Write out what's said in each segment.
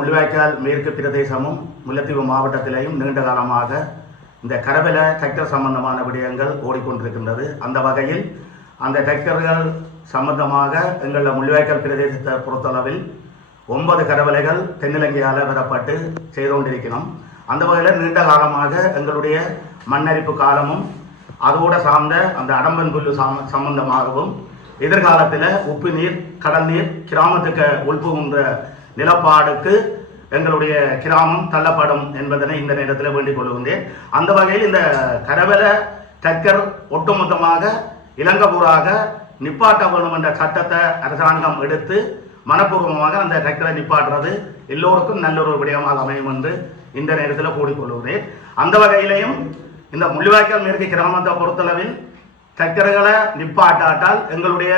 முள்ளிவாய்க்கால் மேற்கு பிரதேசமும் முல்லைத்தீவு மாவட்டத்திலேயும் நீண்ட காலமாக இந்த கரவல டிராக்டர் சம்பந்தமான விடயங்கள் ஓடிக்கொண்டிருக்கின்றது. அந்த வகையில் அந்த டிராக்டர்கள் சம்பந்தமாக எங்களில் முள்ளிவாய்க்கால் பிரதேசத்தை பொறுத்தளவில் ஒன்பது கரவலைகள் தென்னிலங்கையால் பெறப்பட்டு செய்து கொண்டிருக்கிறோம் அந்த வகையில் நீண்ட காலமாக எங்களுடைய மண்ணரிப்பு காலமும் அதோட சார்ந்த அந்த அடம்பன் புல்லு சம் சம்பந்தமாகவும் எதிர்காலத்தில் உப்பு நீர் கடல் நீர் கிராமத்துக்கு உள்புகின்ற நிலப்பாடுக்கு எங்களுடைய கிராமம் தள்ளப்படும் என்பதனை இந்த நேரத்தில் வேண்டிக் கொள்கின்றேன். அந்த வகையில் இந்த கரவல டக்கர் ஒட்டுமொத்தமாக இலங்கபூராக நிப்பாட்ட வேணும் என்ற சட்டத்தை அரசாங்கம் எடுத்து மனப்பூர்வமாக அந்த டக்கரை நிப்பாட்டுறது எல்லோருக்கும் நல்ல ஒரு விடயமாக அமையும் என்று இந்த நேரத்தில் கூடிக்கொள்கிறேன் அந்த வகையிலையும் இந்த முள்ளிவாய்க்கால் மேற்கு கிராமத்தை பொறுத்தளவில் சக்கரங்களை நிப்பாட்டாட்டால் எங்களுடைய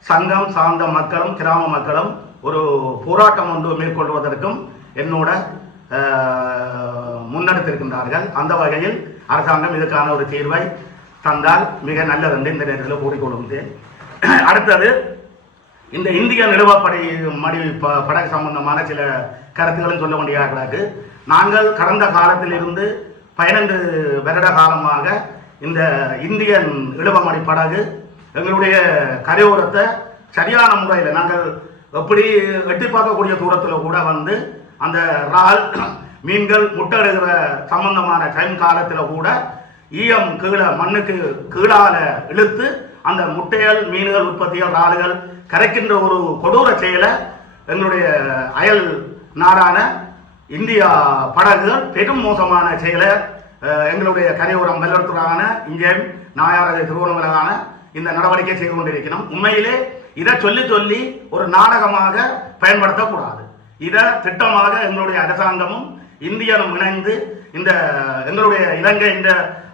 சங்கம் சார்ந்த மக்களும் கிராம மக்களும் ஒரு போராட்டம் ஒன்று மேற்கொள்வதற்கும் என்னோட முன்னெடுத்திருக்கின்றார்கள். அந்த வகையில் அரசாங்கம் இதுக்கான ஒரு தீர்வை தந்தால் மிக நல்லது என்று இந்த நேரத்தில் கூறிக்கொள்கின்றேன். அடுத்தது இந்த இந்திய நிறுவப்படை மடி ப- படகு சம்பந்தமான சில கருத்துக்களும் சொல்ல வேண்டியதாக நாங்கள் கடந்த காலத்திலிருந்து பதினைந்து வருட காலமாக இந்த இந்தியன் இழுவமடி படகு எங்களுடைய கரையோரத்தை சரியான முறையில் நாங்கள் எப்படி எட்டி பார்க்கக்கூடிய தூரத்தில் கூட வந்து அந்த இறால் மீன்கள் முட்டையிடுகிற சம்பந்தமான டைம் காலத்தில் கூட ஈயம் கீழே மண்ணுக்கு கீழால இழுத்து அந்த முட்டைகள் மீன்கள் உற்பத்திகள் இறால்கள் கரைக்கின்ற ஒரு கொடூர செயலை எங்களுடைய அயல் நாடான இந்தியா படகுகள் பெரும் மோசமான செயலை எங்களுடைய கரையோரம் வெள்ளத்துறான இங்கே நாயாரது திருவண்ணாமலையான இந்த நடவடிக்கை செய்து கொண்டிருக்கிறோம் உண்மையிலே இதை சொல்லி சொல்லி ஒரு நாடகமாக பயன்படுத்தக்கூடாது. இதை திட்டமாக எங்களுடைய அரசாங்கமும் இந்தியனும் இணைந்து இந்த எங்களுடைய இலங்கை இந்த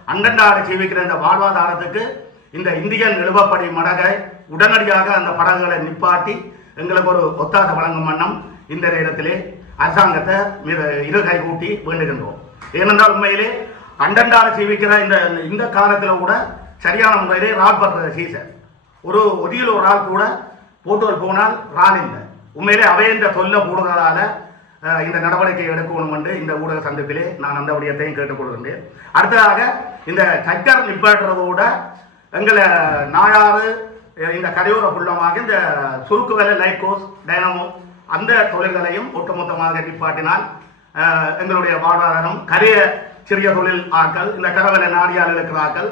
அண்டண்டாடு ஜீவிக்கிற இந்த வாழ்வாதாரத்துக்கு இந்த இந்தியன் நிலுவப்படி மடகை உடனடியாக அந்த படகுகளை நிப்பாட்டி எங்களுக்கு ஒரு ஒத்தாசை வழங்கும் வண்ணம் இந்த நேரத்திலே அரசாங்கத்தை மிக- இரு கை கூட்டி வேண்டுகின்றோம். ஏனென்றால் உண்மையிலே அண்டண்டாடு ஜீவிக்கிற இந்த இந்த காலத்தில் கூட சரியான முறையிலே ரால் படுற சீசன் ஒரு ஒதியில் ஒரு ஆள் கூட போட்டுவர் போனால் ரால் இல்லை. உண்மையிலே அவையென்ற சொல்ல கூடுதலால இந்த நடவடிக்கை எடுக்கணும் என்று இந்த ஊடக சந்திப்பிலே நான் அந்த விடயத்தையும் கேட்டுக்கொள்கின்றேன். அடுத்ததாக இந்த சக்கர் நிப்பாட்டுறதோட எங்களை நாயாறு இந்த கரையோர புள்ளமாக இந்த சுருக்கு வேலை லைட் கோஸ் டைனமோ அந்த தொழில்களையும் ஒட்டுமொத்தமாக நிப்பாட்டினால் எங்களுடைய வாழ்வாதாரம் கரைய சிறிய தொழில் ஆக்கள் இந்த கரவலை நாடியால் இருக்கிற ஆக்கள்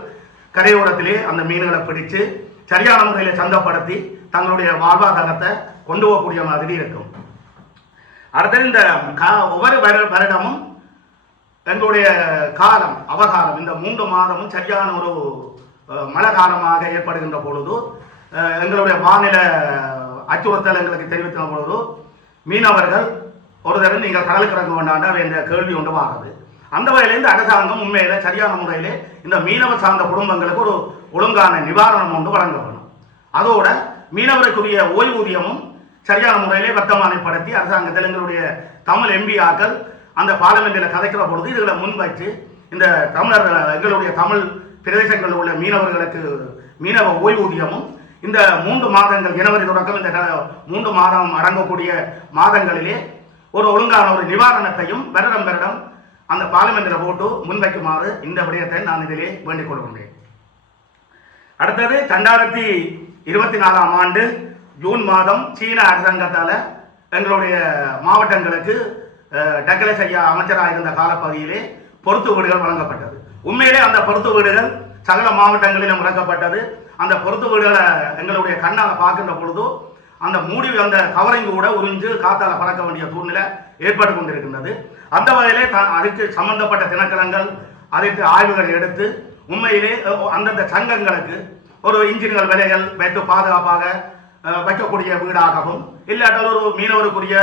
கரையோரத்திலே அந்த மீன்களை பிடிச்சு சரியான முறையில் சந்தப்படுத்தி தங்களுடைய வாழ்வாதாரத்தை கொண்டு போகக்கூடிய மாதிரி இருக்கும். அடுத்தது இந்த கா- ஒவ்வொரு வருடமும் எங்களுடைய காலம் அவகாலம் இந்த மூன்று மாதமும் சரியான ஒரு மழை காலமாக ஏற்படுகின்ற பொழுது எங்களுடைய வானிலை அச்சுறுத்தல் எங்களுக்கு தெரிவித்த பொழுது மீனவர்கள் ஒரு தடவை நீங்கள் கடலுக்கு இறங்க வேண்டாண்டா என்ற கேள்வி ஒன்று வாங்குது அந்த வகையிலேருந்து அரசாங்கம் உண்மையில சரியான முறையிலே இந்த மீனவ சார்ந்த குடும்பங்களுக்கு ஒரு ஒழுங்கான நிவாரணம் ஒன்று வழங்கப்படும். அதோட மீனவருக்குரிய ஓய்வூதியமும் சரியான முறையிலே வர்த்தமானப்படுத்தி அரசாங்கத்தில் எங்களுடைய தமிழ் எம்பிஆக்கள் அந்த பார்லிமெண்ட்டில் கதைக்கிற பொழுது இதுகளை முன்வைத்து இந்த தமிழர் எங்களுடைய தமிழ் பிரதேசங்களில் உள்ள மீனவர்களுக்கு மீனவ ஓய்வூதியமும் இந்த மூன்று மாதங்கள் ஜனவரி தொடக்கம் இந்த மூன்று மாதம் அடங்கக்கூடிய மாதங்களிலே ஒரு ஒழுங்கான ஒரு நிவாரணத்தையும் வருடம் வருடம் அந்த பார்லிமெண்ட்டில் போட்டு முன்வைக்குமாறு இந்த விடயத்தை நான் இதிலே வேண்டிக் கொள்கின்றேன். அடுத்தது ரெண்டாயிரத்தி இருபத்தி நாலாம் ஆண்டு ஜூன் மாதம் சீன அரசாங்கத்தால் எங்களுடைய மாவட்டங்களுக்கு அஹ், டக்ளஸ் ஐயா அமைச்சராக இருந்த காலப்பகுதியிலே பொறுத்து வீடுகள் வழங்கப்பட்டது. உண்மையிலே அந்த பொறுத்து வீடுகள் சகல மாவட்டங்களிலும் வழங்கப்பட்டது. அந்த பொறுத்து வீடுகளை எங்களுடைய கண்ணால் பார்க்கின்ற பொழுது அந்த மூடி அந்த கவரிங் கூட உறிஞ்சு காத்தால பறக்க வேண்டிய சூழ்நிலை ஏற்பட்டு கொண்டிருக்கின்றது. அந்த வகையிலே த- அதுக்கு சம்பந்தப்பட்ட திணைக்களங்கள் அதற்கு ஆய்வுகள் எடுத்து உண்மையிலே அந்தந்த சங்கங்களுக்கு ஒரு இன்ஜின்கள் விலைகள் வைத்து பாதுகாப்பாக வைக்கக்கூடிய வீடாகவும் இல்லாட்டால் ஒரு மீனவருக்குரிய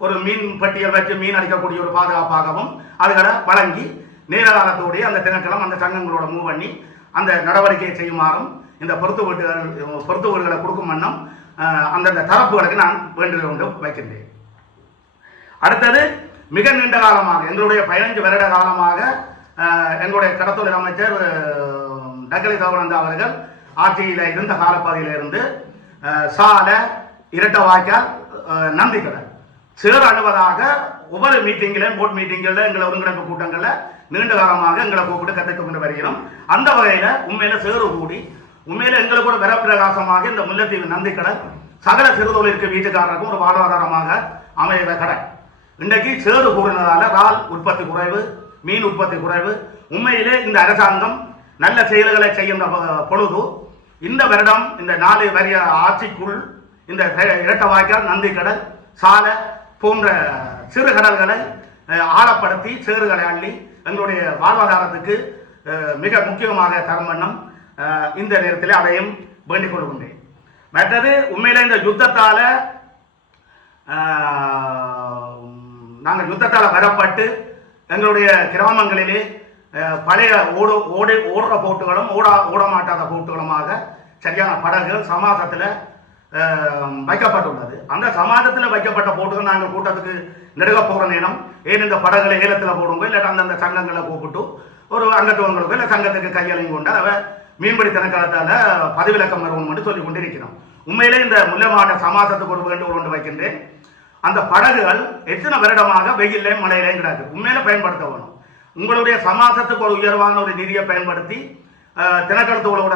ஒரு மீன் பட்டியல் வச்சு மீன் அடிக்கக்கூடிய ஒரு பாதுகாப்பாகவும் அதுகளை வழங்கி நேரகாலத்தோடைய அந்த திணைக்களம் அந்த சங்கங்களோட மூவ் பண்ணி அந்த நடவடிக்கையை செய்யுமாறும் இந்த பொறுத்து வீட்டுகள் பொறுத்து வீடுகளை கொடுக்கும் வண்ணம் அந்தந்த தரப்புகளுக்கு நான் வேண்டுதல் ஒன்று வைக்கின்றேன். அடுத்தது மிக நீண்ட காலமாக எங்களுடைய பதினஞ்சு வருட காலமாக எங்களுடைய கடத்தொழில் அமைச்சர் டக்கலி சௌனந்தா அவர்கள் ஆட்சியில் இருந்த காலப்பகுதியிலிருந்து சாலை இரட்ட வாய்க்கால் அஹ், நந்திக்கடல் சேர் அணுவதாக ஒவ்வொரு மீட்டிங்கிலும் போர்ட் மீட்டிங்கில் எங்களை ஒருங்கிணைப்பு கூட்டங்களில் நீண்ட காலமாக எங்களை கூப்பிட்டு கற்றுக்கொண்டு கொண்டு வருகிறோம். அந்த வகையில் உண்மையில சேறு கூடி உண்மையில எங்களுக்கு ஒரு வரப்பிரகாசமாக இந்த முல்லைத்தீவு நந்திக்கடல் சகல சிறுதொழிற்கு வீட்டுக்காரருக்கும் ஒரு வாழ்வாதாரமாக அமைகிற கடல் இன்றைக்கு சேறு கூறினதால இறால் உற்பத்தி குறைவு மீன் உற்பத்தி குறைவு. உண்மையிலே இந்த அரசாங்கம் நல்ல செயல்களை செய்கின்ற பொழுது இந்த வருடம் இந்த நாலு வரிய ஆட்சிக்குள் இந்த இரட்ட வாய்க்கால் நந்திக்கடல் சாலை போன்ற சிறு கடல்களை ஆழப்படுத்தி சேறுகளை அள்ளி எங்களுடைய வாழ்வாதாரத்துக்கு மிக முக்கியமாக தரம் பண்ணம் இந்த நேரத்தில் அதையும் வேண்டிக் கொள்கின்றேன். மற்றது உண்மையில் இந்த யுத்தத்தால நாங்கள் யுத்தத்தால் வரப்பட்டு எங்களுடைய கிராமங்களிலே பழைய ஓடு ஓடி ஓடுற போட்டுகளும் ஓடா ஓட மாட்டாத போட்டுகளுமாக சரியான படகுகள் சமாசத்தில் வைக்கப்பட்டுள்ளது. அந்த சமாஜத்தில் வைக்கப்பட்ட போட்டுகள் நாங்கள் கூட்டத்துக்கு நெருக போகிற நேரம் ஏன் இந்த படகுகளை ஏலத்தில் போடுங்க இல்லாட்டா அந்தந்த சங்கங்களை கூப்பிட்டு ஒரு அங்கத்துவங்களுக்கு இல்லை சங்கத்துக்கு கையெழுங்கி கொண்டு அதை மீன்பிடி திணைக்களத்தால் பதவிலக்கம் வருவோம் என்று சொல்லிக் கொண்டிருக்கிறோம். உண்மையிலே இந்த முல்லை மாவட்ட சமாசத்துக்கு ஒரு வேண்டு ஒன்று வைக்கின்றேன். அந்த படகுகள் எத்தனை வருடமாக வெயிலே மழையிலே கிடக்கு. உண்மையில பயன்படுத்த வேணும். உங்களுடைய சமாசத்துக்கு ஒரு உயர்வான ஒரு நிதியை பயன்படுத்தி அஹ்,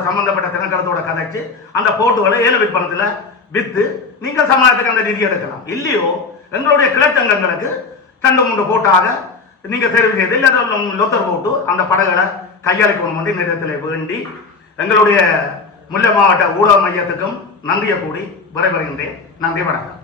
சம்பந்தப்பட்ட தினக்கருத்தோட கதைச்சு அந்த போட்டுகளை ஏழு விற்பனத்தில் விற்று நீங்கள் சமாளத்துக்கு அந்த நிதி எடுக்கலாம். இல்லையோ எங்களுடைய கிளச்சங்கங்களுக்கு ரெண்டு மூன்று போட்டாக நீங்கள் தெரிவு செய்து இல்லை லொத்தர் போட்டு அந்த படகளை கையாளிக்கணும் என்று நிறத்தில் வேண்டி எங்களுடைய முல்லை மாவட்ட ஊடக மையத்துக்கும் நன்றியை கூடி விரைவருகின்றேன் நன்றி வணக்கம்.